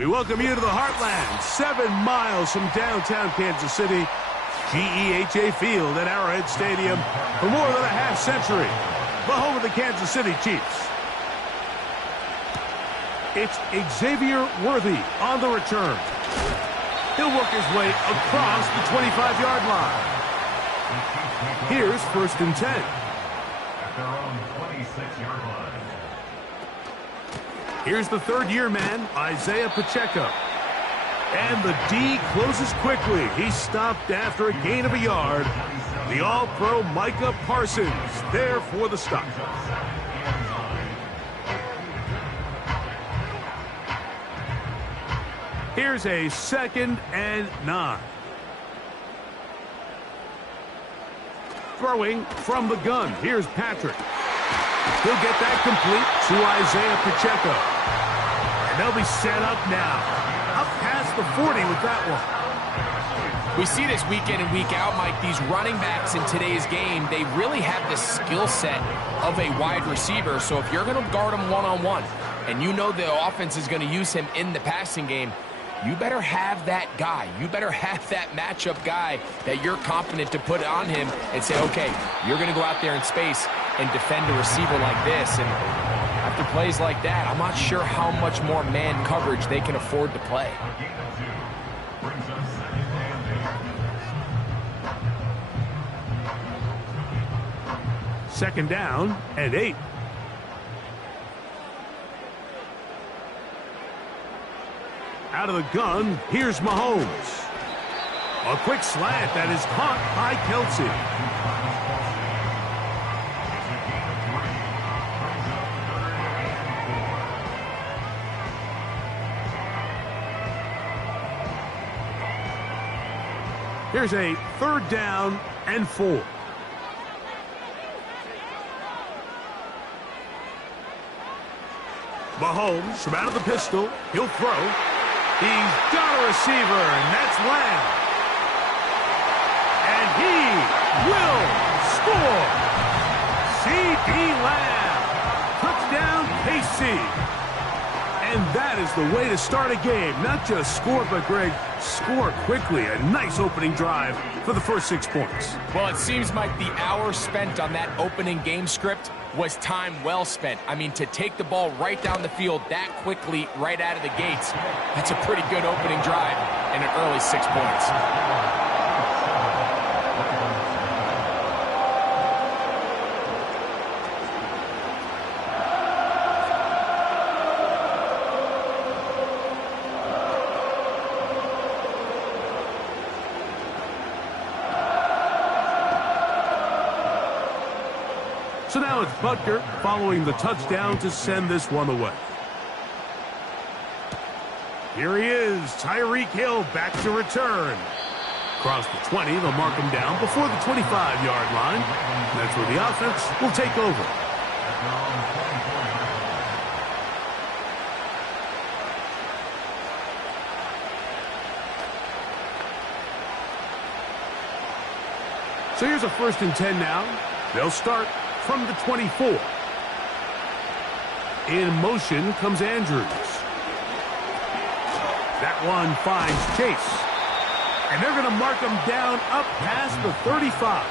We welcome you to the Heartland, 7 miles from downtown Kansas City. GEHA Field at Arrowhead Stadium for more than a half-century. The home of the Kansas City Chiefs. It's Xavier Worthy on the return. He'll work his way across the 25-yard line. Here's 1st and 10. At their own 26-yard line. Here's the third-year man, Isaiah Pacheco. And the D closes quickly. He stopped after a gain of a yard. The All-Pro Micah Parsons there for the stop. Here's a 2nd and 9. Throwing from the gun. Here's Patrick. He'll get that complete to Isaiah Pacheco. And they'll be set up now. Up past the 40 with that one. We see this week in and week out, Mike. These running backs in today's game, they really have the skill set of a wide receiver. So if you're going to guard him one-on-one, and you know the offense is going to use him in the passing game, you better have that guy. You better have that matchup guy that you're confident to put on him and say, okay, you're going to go out there in space and defend a receiver like this. And after plays like that, I'm not sure how much more man coverage they can afford to play. Second down and 8. Out of the gun, here's Mahomes. A quick slant that is caught by Kelsey. Here's a 3rd down and 4. Mahomes from out of the pistol. He'll throw. He's got a receiver, and that's Lamb. And he will score. C.D. Lamb. Touchdown, KC. And that is the way to start a game. Not just score, but, Greg, score quickly. A nice opening drive for the first 6 points. Well, it seems like the hour spent on that opening game script was time well spent. I mean, to take the ball right down the field that quickly right out of the gates, that's a pretty good opening drive and an early 6 points. So now it's Butker following the touchdown to send this one away. Here he is, Tyreek Hill back to return. Across the 20, they'll mark him down before the 25-yard line. That's where the offense will take over. So here's a 1st and 10 now. They'll start from the 24. In motion comes Andrews. That one finds Chase. And they're going to mark him down up past the 35.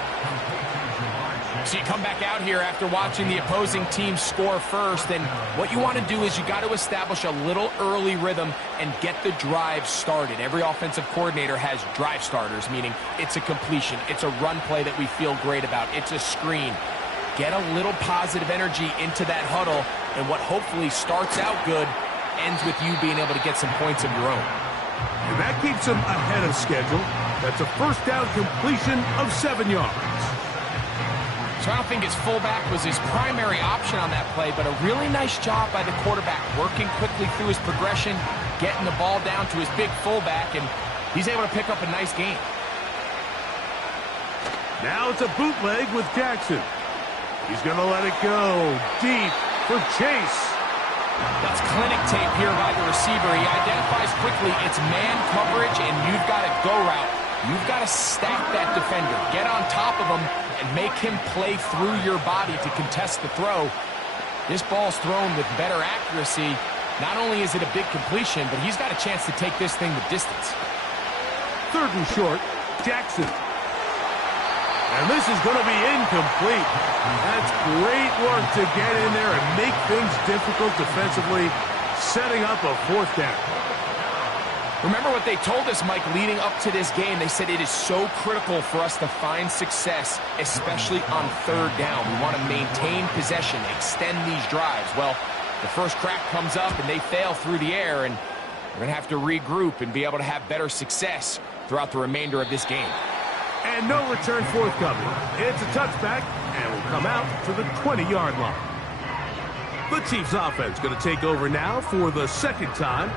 So you come back out here after watching the opposing team score first, and what you want to do is you got to establish a little early rhythm and get the drive started. Every offensive coordinator has drive starters, meaning it's a completion, it's a run play that we feel great about, it's a screen. Get a little positive energy into that huddle, and what hopefully starts out good ends with you being able to get some points of your own. And that keeps him ahead of schedule. That's a 1st down completion of 7 yards. So I don't think his fullback was his primary option on that play, but a really nice job by the quarterback, working quickly through his progression, getting the ball down to his big fullback, and he's able to pick up a nice gain. Now it's a bootleg with Jackson. He's going to let it go deep for Chase. That's clinic tape here by the receiver. He identifies quickly it's man coverage, and you've got a go route. You've got to stack that defender. Get on top of him and make him play through your body to contest the throw. This ball's thrown with better accuracy. Not only is it a big completion, but he's got a chance to take this thing the distance. 3rd and short, Jackson. And this is going to be incomplete. That's great work to get in there and make things difficult defensively, setting up a 4th down. Remember what they told us, Mike, leading up to this game. They said it is so critical for us to find success, especially on 3rd down. We want to maintain possession, extend these drives. Well, the first crack comes up and they fail through the air, and we're going to have to regroup and be able to have better success throughout the remainder of this game. And no return forthcoming. It's a touchback, and will come out to the 20-yard line. The Chiefs offense going to take over now for the 2nd time.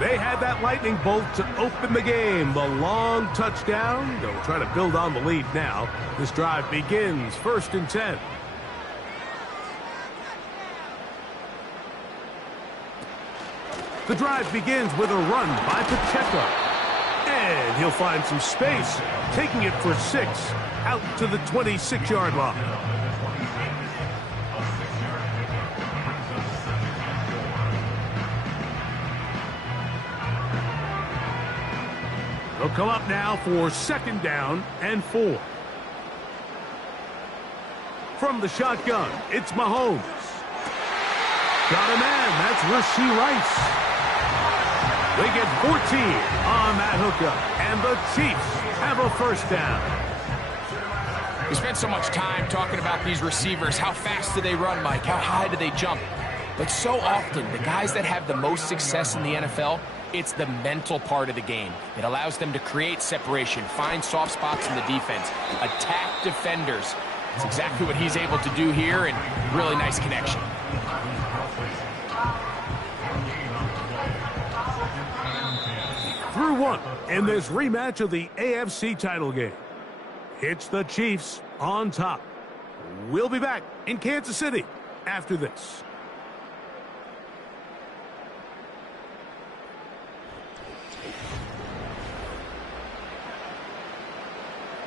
They had that lightning bolt to open the game. The long touchdown. They'll try to build on the lead now. This drive begins 1st and 10. The drive begins with a run by Pacheco. And he'll find some space, taking it for 6 out to the 26-yard line. They'll come up now for 2nd down and 4. From the shotgun, it's Mahomes. Got a man, that's Rashee Rice. They get 14 on that hookup, and the Chiefs have a 1st down. We spent so much time talking about these receivers. How fast do they run, Mike? How high do they jump? But so often, the guys that have the most success in the NFL, it's the mental part of the game. It allows them to create separation, find soft spots in the defense, attack defenders. It's exactly what he's able to do here, and really nice connection. Through 1 in this rematch of the AFC title game. It's the Chiefs on top. We'll be back in Kansas City after this.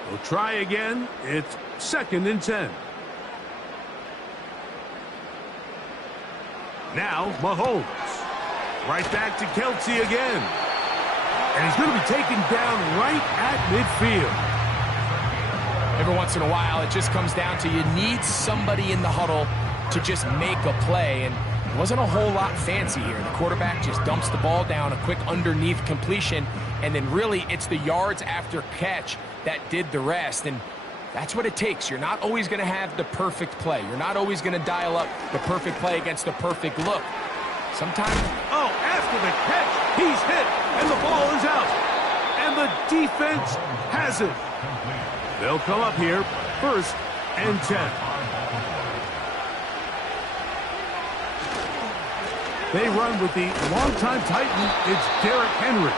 We'll try again. It's 2nd and 10. Now Mahomes. Right back to Kelce again. And he's going to be taken down right at midfield. Every once in a while, it just comes down to you need somebody in the huddle to just make a play. And it wasn't a whole lot fancy here. The quarterback just dumps the ball down, a quick underneath completion, and then really it's the yards after catch that did the rest. And that's what it takes. You're not always going to have the perfect play. You're not always going to dial up the perfect play against the perfect look. Sometimes... Oh, after the catch, he's hit, and the ball is out. And the defense has it. They'll come up here 1st and 10. They run with the longtime Titan. It's Derrick Henry,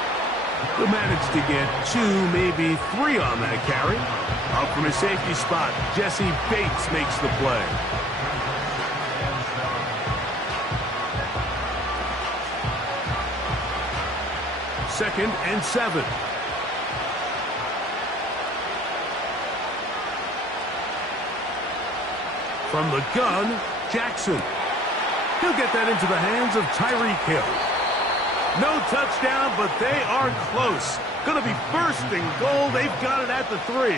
who managed to get 2, maybe 3 on that carry. Up from his safety spot, Jesse Bates makes the play. Second and 7. From the gun, Jackson. He'll get that into the hands of Tyreek Hill. No touchdown, but they are close. Going to be first and goal. They've got it at the 3.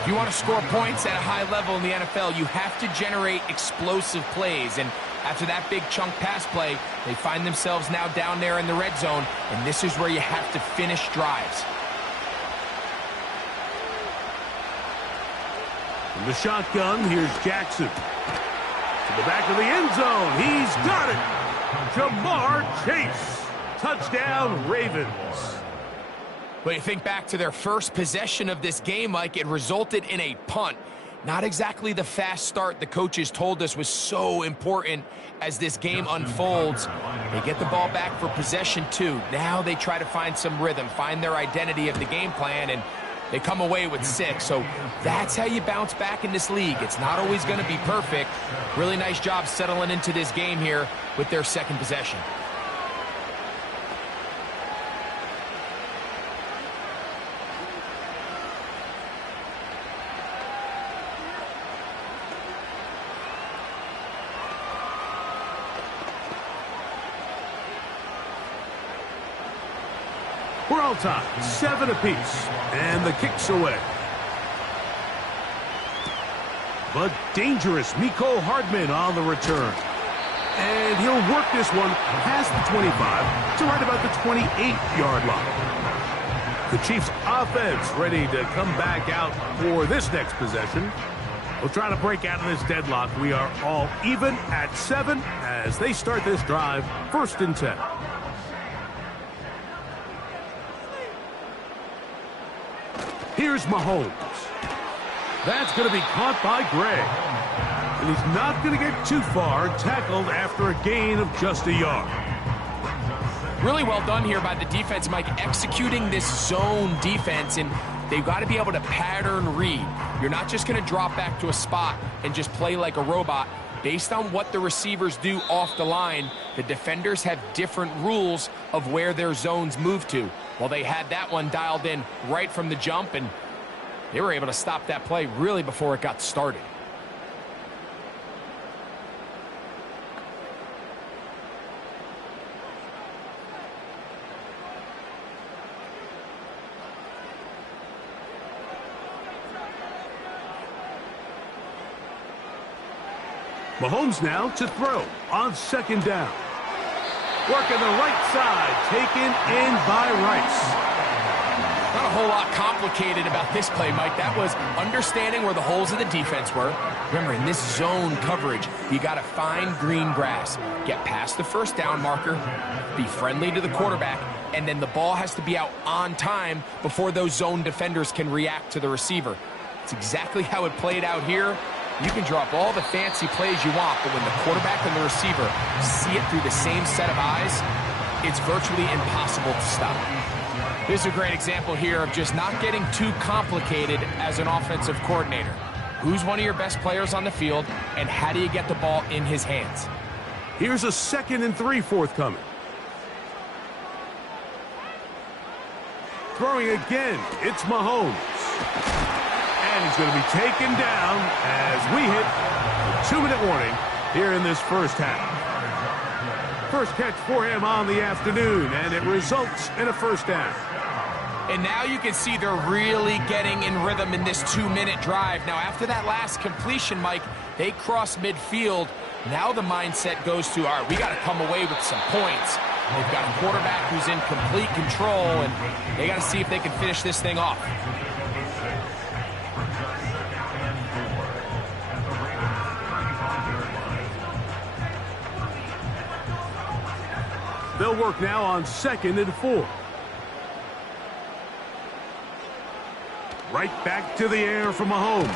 If you want to score points at a high level in the NFL, you have to generate explosive plays. And after that big chunk pass play, they find themselves now down there in the red zone, and this is where you have to finish drives. From the shotgun, here's Jackson. To the back of the end zone. He's got it. Jamar Chase. Touchdown, Ravens. But you think back to their first possession of this game, Mike, it resulted in a punt. Not exactly the fast start the coaches told us was so important as this game unfolds. They get the ball back for possession 2. Now they try to find some rhythm, find their identity of the game plan, and they come away with 6. So that's how you bounce back in this league. It's not always going to be perfect. Really nice job settling into this game here with their second possession. We're all tied, 7 apiece, and the kick's away. But dangerous, Mecole Hardman on the return. And he'll work this one past the 25 to right about the 28-yard line. The Chiefs' offense ready to come back out for this next possession. We'll try to break out of this deadlock. We are all even at 7 as they start this drive, 1st and 10. Here's Mahomes. That's going to be caught by Gray. And he's not going to get too far, tackled after a gain of just a yard. Really well done here by the defense, Mike, executing this zone defense, and they've got to be able to pattern read. You're not just going to drop back to a spot and just play like a robot. Based on what the receivers do off the line, the defenders have different rules of where their zones move to. Well, they had that one dialed in right from the jump, and they were able to stop that play really before it got started. Mahomes now to throw on 2nd down. Working the right side, taken in by Rice. Not a whole lot complicated about this play, Mike. That was understanding where the holes of the defense were. Remember, in this zone coverage, you got to find green grass. Get past the 1st down marker, be friendly to the quarterback, and then the ball has to be out on time before those zone defenders can react to the receiver. It's exactly how it played out here. You can drop all the fancy plays you want, but when the quarterback and the receiver see it through the same set of eyes, it's virtually impossible to stop. This is a great example here of just not getting too complicated as an offensive coordinator. Who's one of your best players on the field, and how do you get the ball in his hands? Here's a 2nd and 3 forthcoming. Throwing again, it's Mahomes. And he's going to be taken down as we hit the 2-minute warning here in this 1st half. First catch for him on the afternoon, and it results in a 1st down. And now you can see they're really getting in rhythm in this 2-minute drive. Now, after that last completion, Mike, they cross midfield. Now the mindset goes to, all right, we got to come away with some points. They've got a quarterback who's in complete control, and they got to see if they can finish this thing off. They'll work now on 2nd and 4. Right back to the air for Mahomes.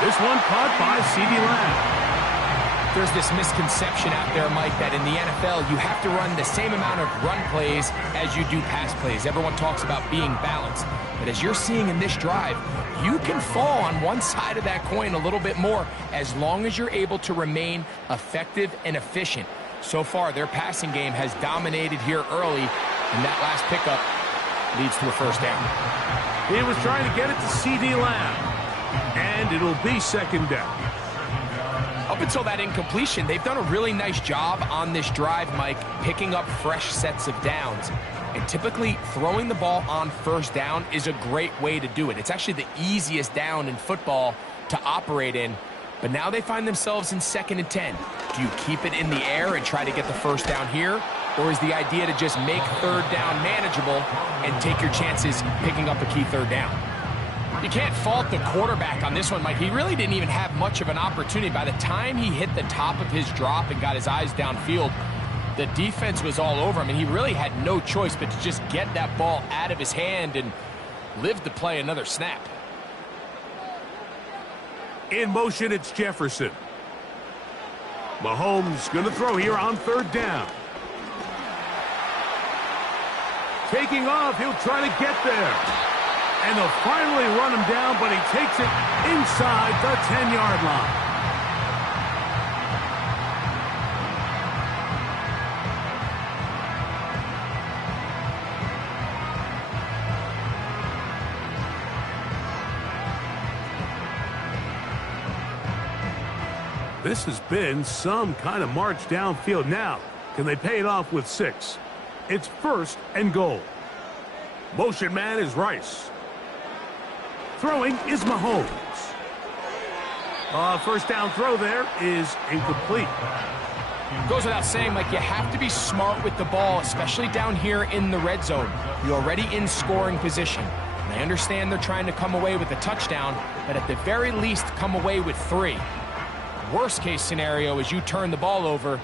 This one caught by CeeDee Lamb. There's this misconception out there, Mike, that in the NFL, you have to run the same amount of run plays as you do pass plays. Everyone talks about being balanced. But as you're seeing in this drive, you can fall on one side of that coin a little bit more as long as you're able to remain effective and efficient. So far, their passing game has dominated here early, and that last pickup leads to a first down. He was trying to get it to CeeDee Lamb, and it'll be second down. Up until that incompletion, they've done a really nice job on this drive, Mike, picking up fresh sets of downs. And typically, throwing the ball on first down is a great way to do it. It's actually the easiest down in football to operate in. But now they find themselves in 2nd and 10. Do you keep it in the air and try to get the first down here? Or is the idea to just make third down manageable and take your chances picking up a key third down? You can't fault the quarterback on this one, Mike. He really didn't even have much of an opportunity. By the time he hit the top of his drop and got his eyes downfield, the defense was all over him, and he really had no choice but to just get that ball out of his hand and live to play another snap. In motion, it's Jefferson. Mahomes going to throw here on third down. Taking off, he'll try to get there. And they'll finally run him down, but he takes it inside the 10-yard line. This has been some kind of march downfield. Now, can they pay it off with 6? It's 1st and goal. Motion man is Rice. Throwing is Mahomes. First down throw there is incomplete. Goes without saying, Mike, you have to be smart with the ball, especially down here in the red zone. You're already in scoring position. And I understand they're trying to come away with a touchdown, but at the very least, come away with 3. Worst case scenario is you turn the ball over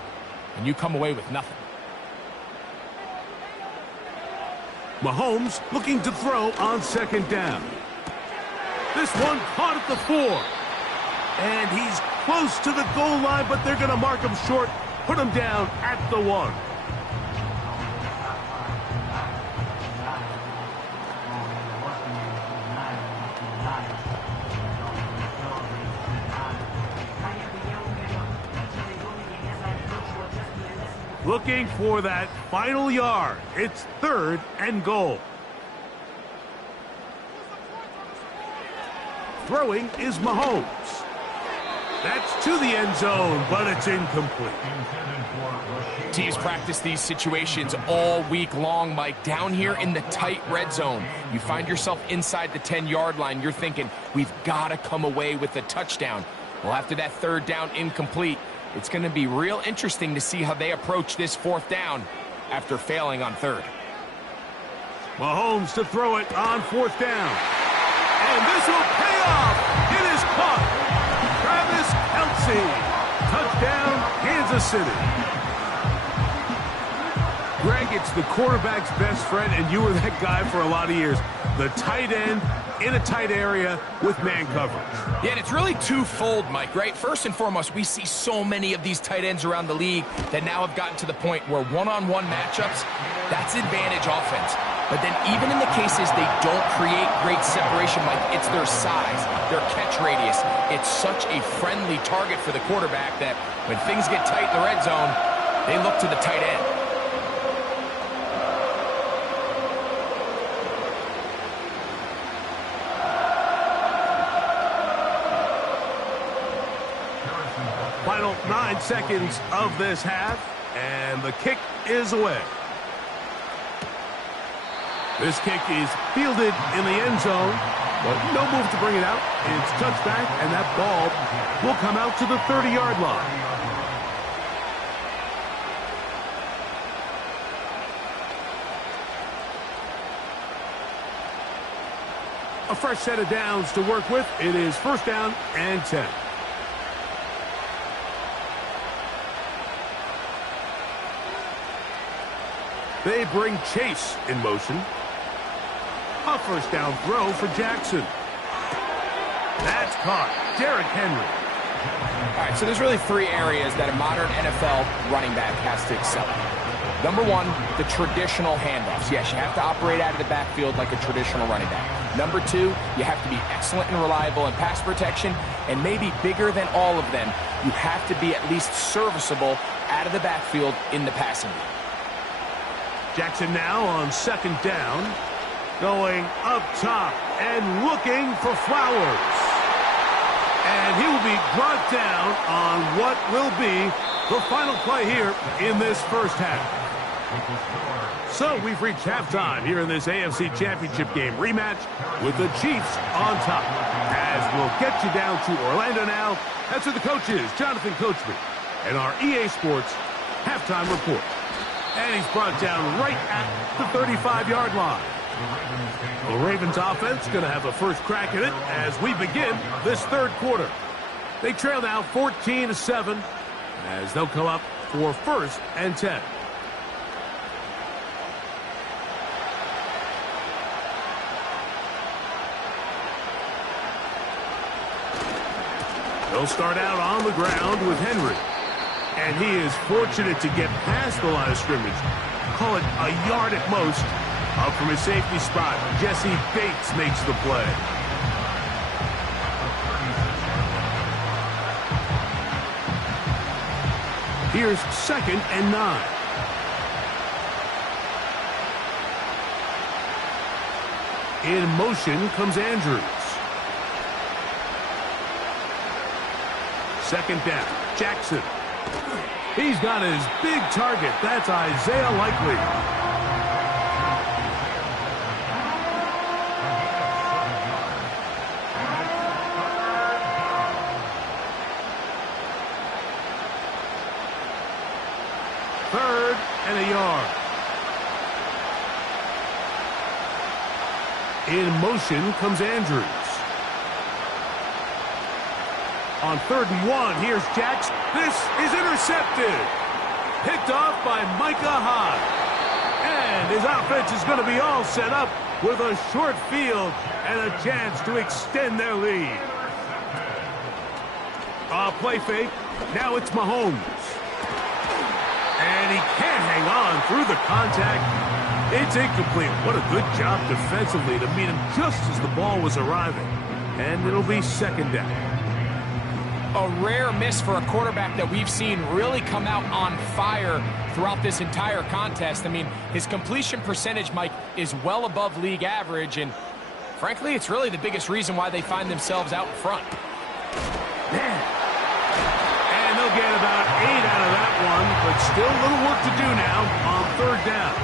and you come away with nothing. Mahomes looking to throw on second down. This one caught at the 4. And he's close to the goal line, but they're going to mark him short, put him down at the 1. Looking for that final yard. It's 3rd and goal. Throwing is Mahomes. That's to the end zone, but it's incomplete. Teams practice these situations all week long, Mike. Down here in the tight red zone, you find yourself inside the 10-yard line. You're thinking, we've got to come away with a touchdown. Well, after that third down incomplete, it's going to be real interesting to see how they approach this 4th down after failing on 3rd. Mahomes to throw it on 4th down. And this will pay off. It is caught. Travis Kelce. Touchdown, Kansas City. Greg, it's the quarterback's best friend, and you were that guy for a lot of years. The tight end in a tight area with man coverage. Yeah, and it's really twofold, Mike, right? First and foremost, we see so many of these tight ends around the league that now have gotten to the point where one-on-one matchups, that's advantage offense. But then even in the cases they don't create great separation, Mike, it's their size, their catch radius. It's such a friendly target for the quarterback that when things get tight in the red zone, they look to the tight end. Final 9 seconds of this half, and the kick is away. This kick is fielded in the end zone, but no move to bring it out. It's touched back, and that ball will come out to the 30-yard line. A fresh set of downs to work with. It is 1st down and 10. They bring Chase in motion. A 1st down throw for Jackson. That's caught. Derrick Henry. All right, so there's really three areas that a modern NFL running back has to excel at. Number one, the traditional handoffs. Yes, you have to operate out of the backfield like a traditional running back. Number two, you have to be excellent and reliable in pass protection. And maybe bigger than all of them, you have to be at least serviceable out of the backfield in the passing game. Jackson now on second down, going up top and looking for Flowers. And he will be brought down on what will be the final play here in this first half. So we've reached halftime here in this AFC Championship game rematch with the Chiefs on top. As we'll get you down to Orlando now, that's where the coach is, Jonathan Coachman, and our EA Sports halftime report. And he's brought down right at the 35-yard line. The Ravens offense going to have a first crack at it as we begin this third quarter. They trail now 14-7 as they'll come up for first and 10. They'll start out on the ground with Henry. And he is fortunate to get past the line of scrimmage. Call it a yard at most. Up from his safety spot, Jesse Bates makes the play. Here's second and 9. In motion comes Andrews. Second down, Jackson. He's got his big target. That's Isaiah Likely. Third and a yard. In motion comes Andrews. On 3rd and 1, here's Jackson. This is intercepted. Picked off by Micah Hyde. And his offense is going to be all set up with a short field and a chance to extend their lead. Play fake. Now it's Mahomes. And he can't hang on through the contact. It's incomplete. What a good job defensively to meet him just as the ball was arriving. And it'll be second down. A rare miss for a quarterback that we've seen really come out on fire throughout this entire contest. I mean, his completion percentage, Mike, is well above league average, and frankly, it's really the biggest reason why they find themselves out front. Man. And they'll get about 8 out of that one, but still a little work to do now on 3rd down.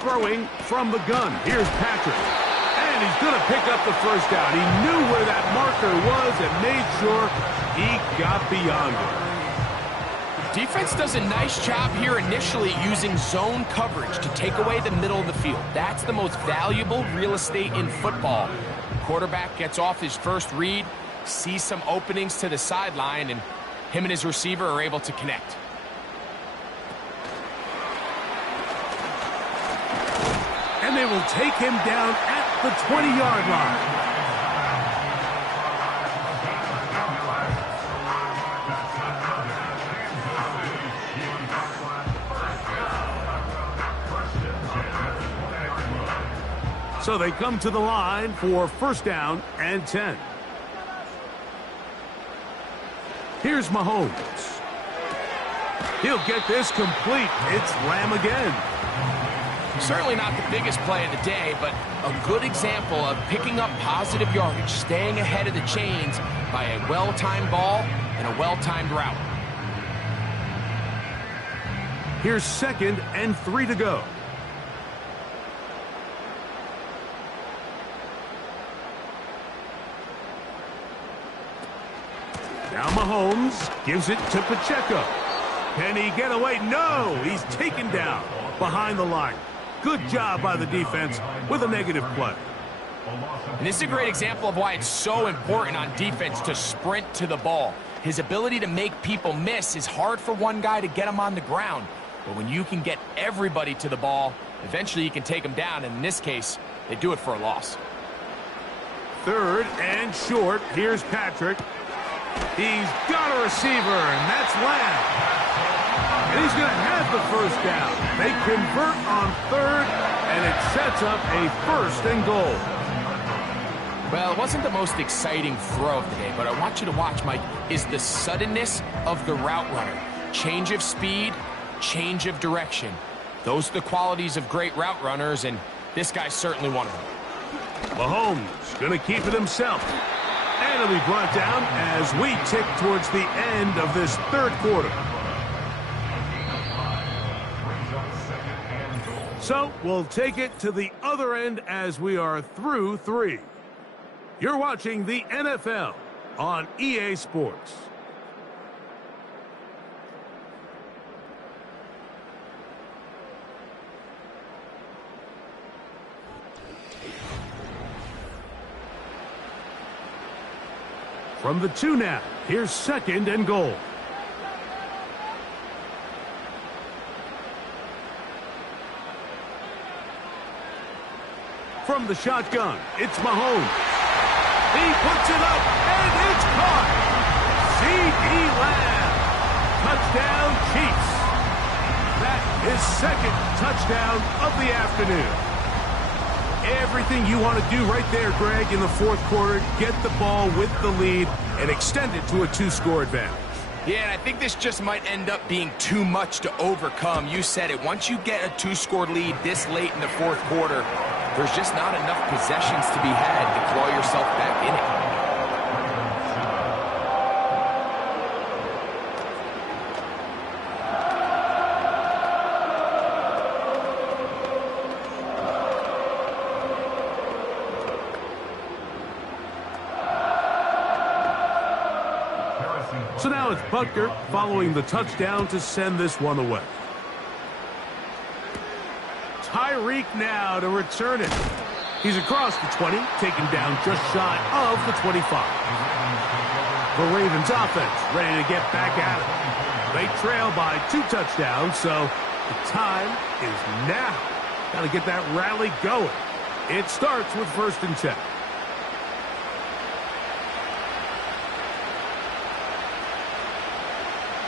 Throwing from the gun. Here's Patrick. And he's going to pick up the first down. He knew where that marker was and made sure he got beyond it. Defense does a nice job here initially using zone coverage to take away the middle of the field. That's the most valuable real estate in football. Quarterback gets off his first read, sees some openings to the sideline, and him and his receiver are able to connect. And they will take him down at the 20-yard line. So they come to the line for first down and 10. Here's Mahomes. He'll get this complete. It's Lamb again. Certainly not the biggest play of the day, but a good example of picking up positive yardage, staying ahead of the chains by a well-timed ball and a well-timed route. Here's 2nd and 3 to go. Now Mahomes gives it to Pacheco. Can he get away? No, he's taken down behind the line. Good job by the defense with a negative play. And this is a great example of why it's so important on defense to sprint to the ball. His ability to make people miss is hard for one guy to get him on the ground. But when you can get everybody to the ball, eventually you can take them down. And in this case, they do it for a loss. 3rd and short. Here's Patrick. He's got a receiver, and that's Lamb. And he's going to have the first down. They convert on 3rd, and it sets up a 1st and goal. Well, it wasn't the most exciting throw of the day, but I want you to watch, Mike, is the suddenness of the route runner. Change of speed, change of direction. Those are the qualities of great route runners, and this guy's certainly one of them. Mahomes going to keep it himself. And it'll be brought down as we tick towards the end of this 3rd quarter. So we'll take it to the other end as we are through 3. You're watching the NFL on EA Sports. From the 2 now, here's 2nd and goal. From the shotgun, it's Mahomes. He puts it up, and it's caught. C.D. Lamb. Touchdown, Chiefs. That is 2nd touchdown of the afternoon. Everything you want to do right there, Greg, in the 4th quarter. Get the ball with the lead and extend it to a 2-score advantage. Yeah, and I think this just might end up being too much to overcome. You said it. Once you get a 2-score lead this late in the 4th quarter, there's just not enough possessions to be had to claw yourself back in it. So now it's Butker following the touchdown to send this one away. Tyreek now to return it. He's across the 20, taken down just shy of the 25. The Ravens offense ready to get back at it. They trail by 2 touchdowns, so the time is now. Got to get that rally going. It starts with 1st and 10.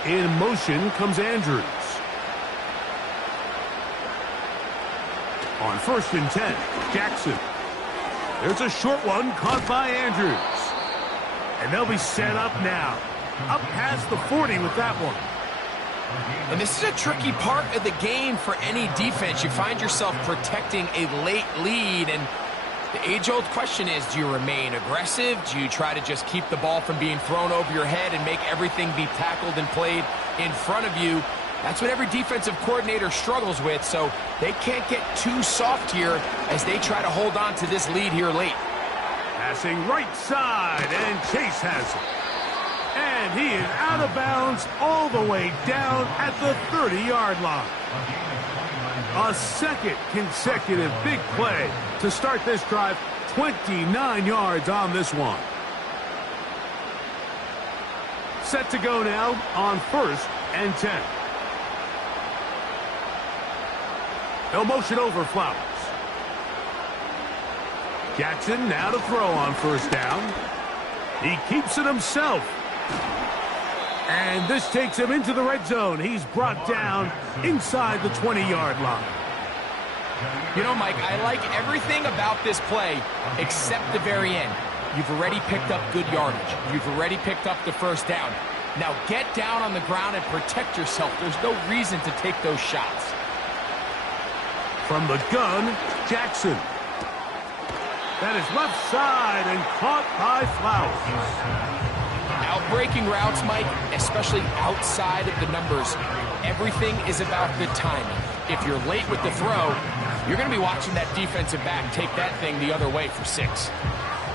In motion comes Andrews. On 1st and 10, Jackson. There's a short one caught by Andrews. And they'll be set up now. Up past the 40 with that one. And this is a tricky part of the game for any defense. You find yourself protecting a late lead, and the age-old question is, do you remain aggressive? Do you try to just keep the ball from being thrown over your head and make everything be tackled and played in front of you? That's what every defensive coordinator struggles with, so they can't get too soft here as they try to hold on to this lead here late. Passing right side, and Chase has it. And he is out of bounds all the way down at the 30-yard line. A 2nd consecutive big play to start this drive. 29 yards on this one. Set to go now on 1st and 10. No motion over Flowers. Jackson now to throw on 1st down. He keeps it himself. And this takes him into the red zone. He's brought down inside the 20-yard line. You know, Mike, I like everything about this play except the very end. You've already picked up good yardage. You've already picked up the 1st down. Now get down on the ground and protect yourself. There's no reason to take those shots. From the gun, Jackson. That is left side and caught by Flowers. Out-breaking routes, Mike, especially outside of the numbers, everything is about the timing. If you're late with the throw, you're going to be watching that defensive back take that thing the other way for 6.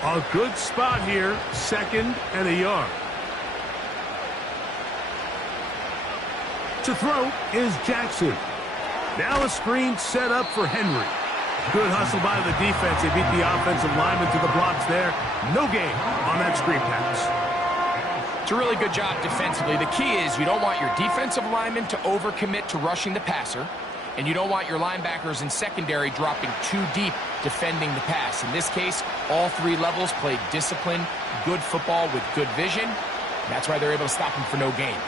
A good spot here, 2nd and a yard. To throw is Jackson. Now a screen set up for Henry. Good hustle by the defense. They beat the offensive lineman to the blocks there. No gain on that screen pass. It's a really good job defensively. The key is you don't want your defensive linemen to overcommit to rushing the passer, and you don't want your linebackers in secondary dropping too deep defending the pass. In this case, all three levels played disciplined, good football with good vision. That's why they're able to stop him for no gain.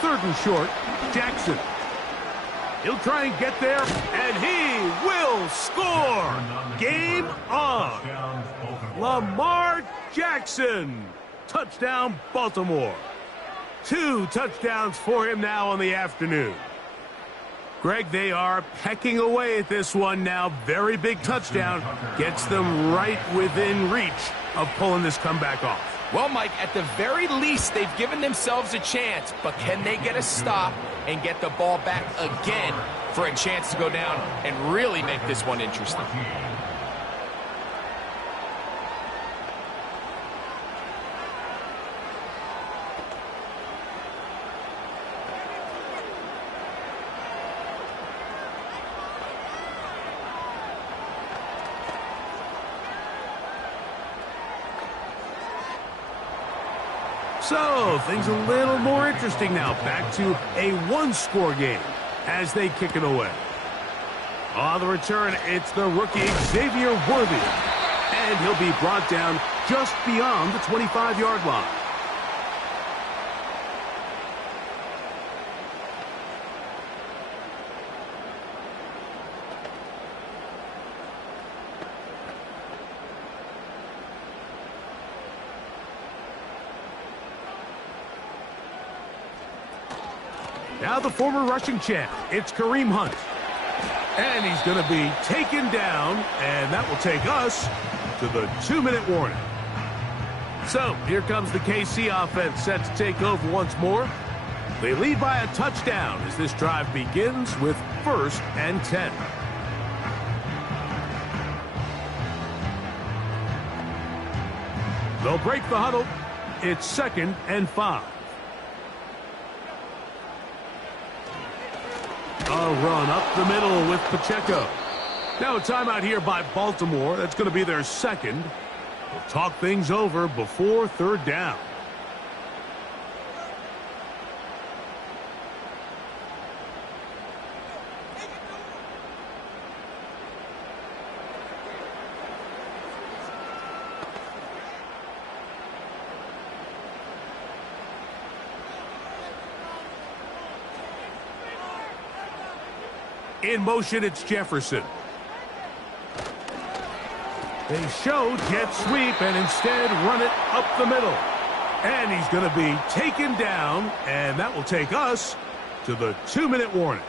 3rd and short, Jackson. He'll try and get there, and he will score. Game on. Lamar Jackson. Touchdown, Baltimore. 2 touchdowns for him now on the afternoon. Greg, they are pecking away at this one now. Very big touchdown. Gets them right within reach of pulling this comeback off. Well, Mike, at the very least, they've given themselves a chance, but can they get a stop and get the ball back again for a chance to go down and really make this one interesting? So, things a little more interesting now. Back to a one-score game as they kick it away. On the return, it's the rookie Xavier Worthy. And he'll be brought down just beyond the 25-yard line. Now the former rushing champ, it's Kareem Hunt. And he's going to be taken down, and that will take us to the 2-minute warning. So here comes the KC offense set to take over once more. They lead by a touchdown as this drive begins with 1st and 10. They'll break the huddle. It's 2nd and 5. A run up the middle with Pacheco. Now a timeout here by Baltimore. That's going to be their 2nd. We'll talk things over before 3rd down. In motion, it's Jefferson. They show jet sweep and instead run it up the middle. And he's going to be taken down, and that will take us to the 2-minute warning.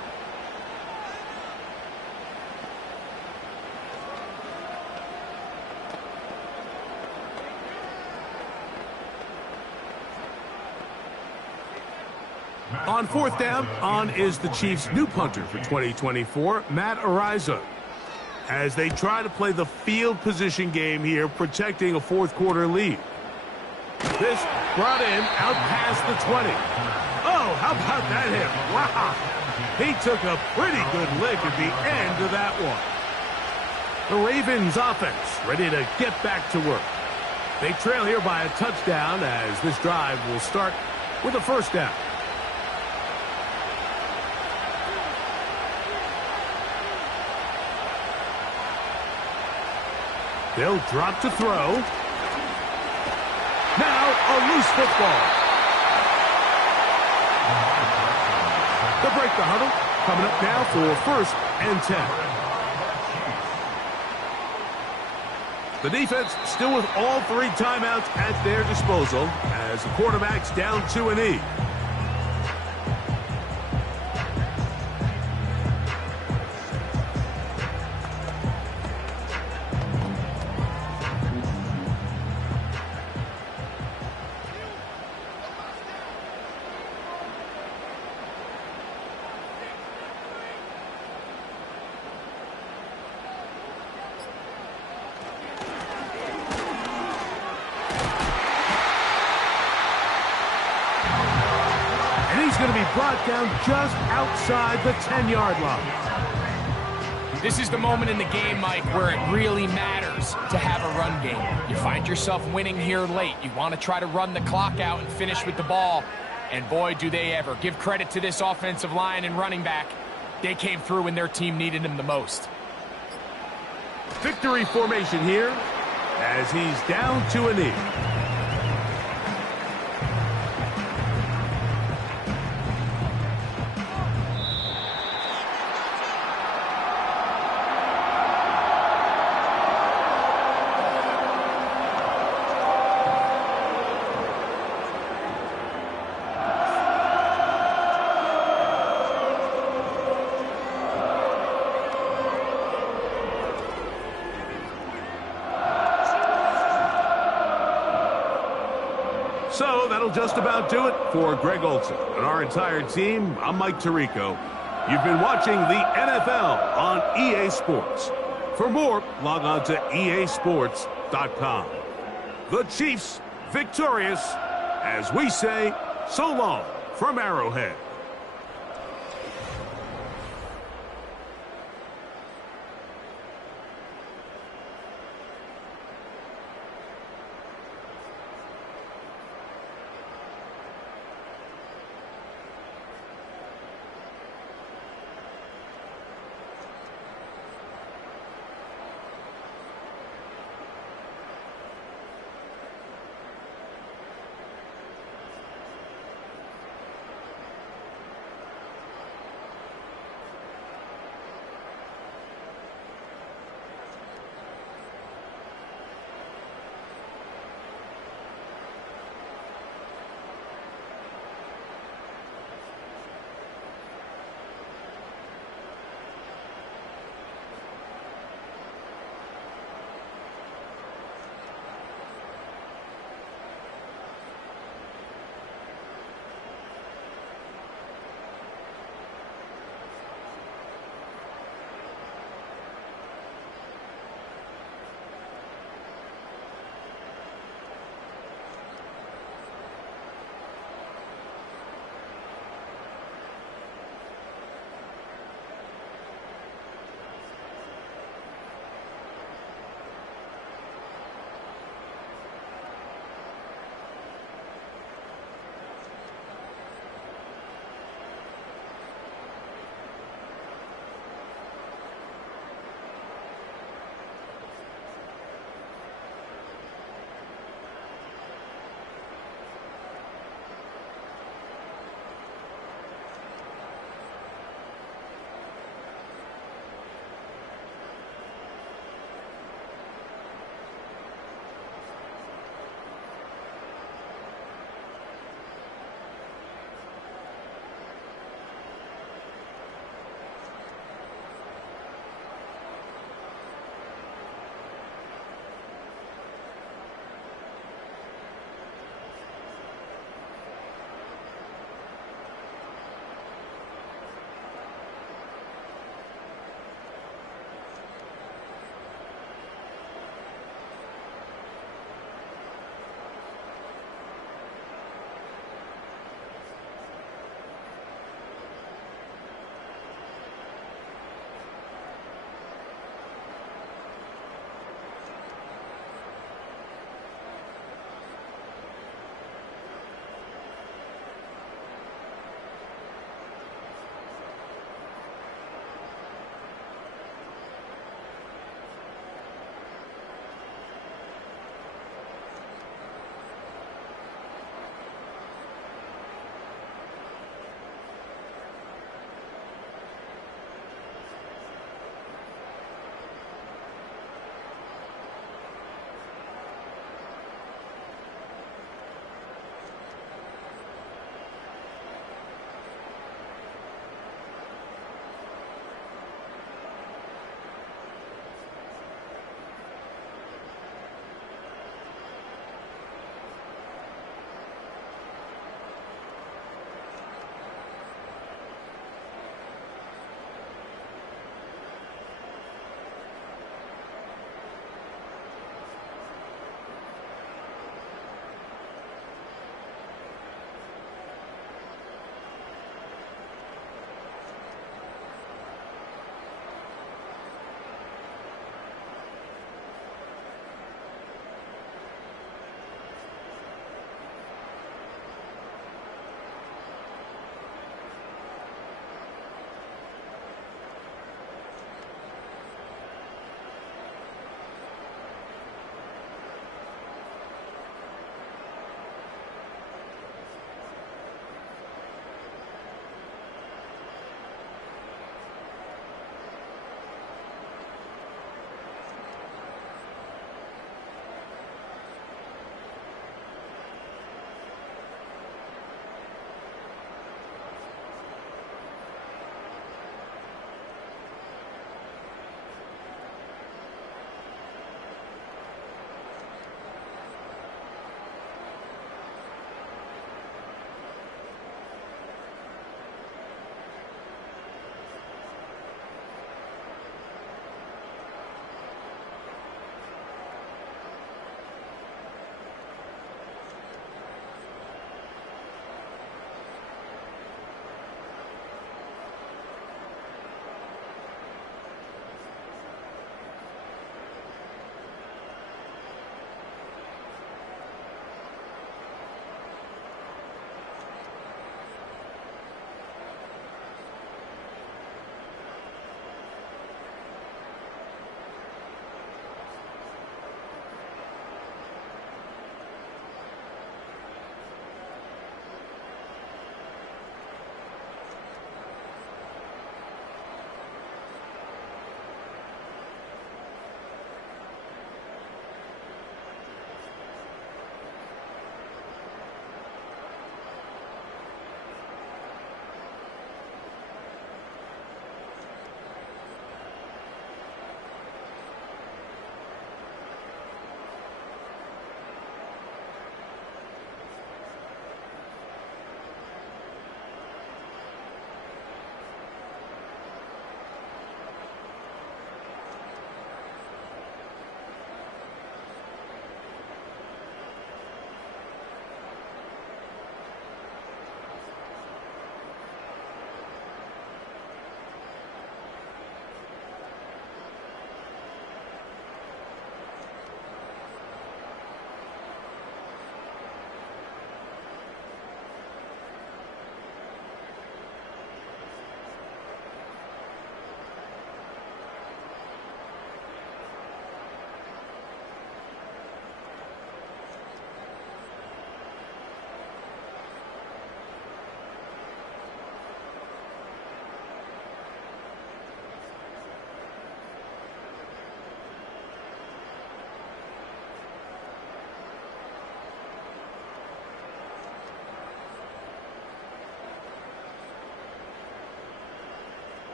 On 4th down, on is the Chiefs' new punter for 2024, Matt Araiza. As they try to play the field position game here, protecting a 4th-quarter lead. This brought in out past the 20. Oh, how about that hit? Wow. He took a pretty good lick at the end of that one. The Ravens offense ready to get back to work. They trail here by a touchdown as this drive will start with a 1st down. They'll drop to throw. Now a loose football. They'll break the huddle. Coming up now for 1st and 10. The defense still with all 3 timeouts at their disposal as the quarterback's down to a knee. Going to be brought down just outside the 10-yard line. This is the moment in the game, Mike, where it really matters to have a run game. You find yourself winning here late. You want to try to run the clock out and finish with the ball. And boy, do they ever. Give credit to this offensive line and running back. They came through when their team needed them the most. Victory formation here as he's down to a knee. So that'll just about do it for Greg Olsen and our entire team. I'm Mike Tirico. You've been watching the NFL on EA Sports. For more, log on to easports.com. The Chiefs victorious as we say so long from Arrowhead.